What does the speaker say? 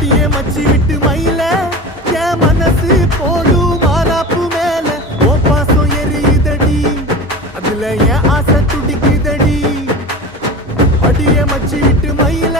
அடியே மச்சி விட்டு மயில என் மனசு போடும் மாறாப்பு மேல ஓ பாசம் எரியுதடி அதுல என் ஆசை துடிக்குதடி அடியே மச்சி விட்டு மயில